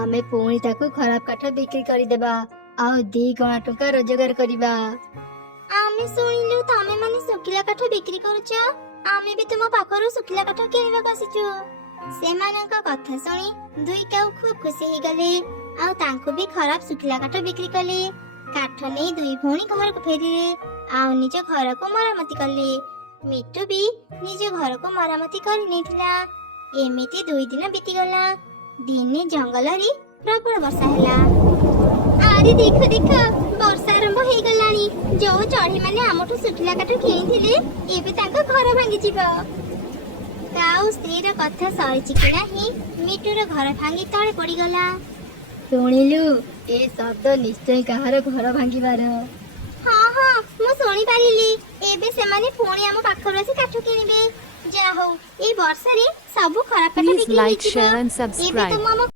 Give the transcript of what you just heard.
आमे पुणी ताको खराब काठ बिक्री करिदेबा आ 2 गणा टंका रोजगार करिबा। आमे सुनिलु तमे माने सुखिला काठ बिक्री करूछ आमे भी तुम पाखरु सुखिला काठ किनिबा बसिछु। सेमानक कथा सुनी दुई काऊ खूब खुशी हे गले आ तांको भी खराब सुखिला काठ बिक्री कले। काठ नै दुई भौणी घर को फेरिले आ निज घर को मरामती कले। मिट्टू भी निज घर को मरामती करि नैथिला। एमिति 2 दिन बीती गला। दिने जंगल रे प्रबल वर्षा ହେଲା। आरे देखो देखो वर्षा आरंभ हे गलानी। जो चढ़ी माने आमठु सुखिला काठ किनिथिले एबे तांको घर भांगी जिवो। काऊ स्त्रीर कथा सरिछि कि नाही मिट्टूर घर भांगी तळे पड़ी गला। सुनिलु ए शब्द निश्चय कहार घर भांगिबार। हाँ हाँ मु सुनी पारिली। एबे सेमाने पुणी आम पाखरु आसी काठ किनिबे। जा हो ए वर्षा रे सब खराब काठ Please बिक्री like, होइथिबो। share and एबे subscribe. तो मम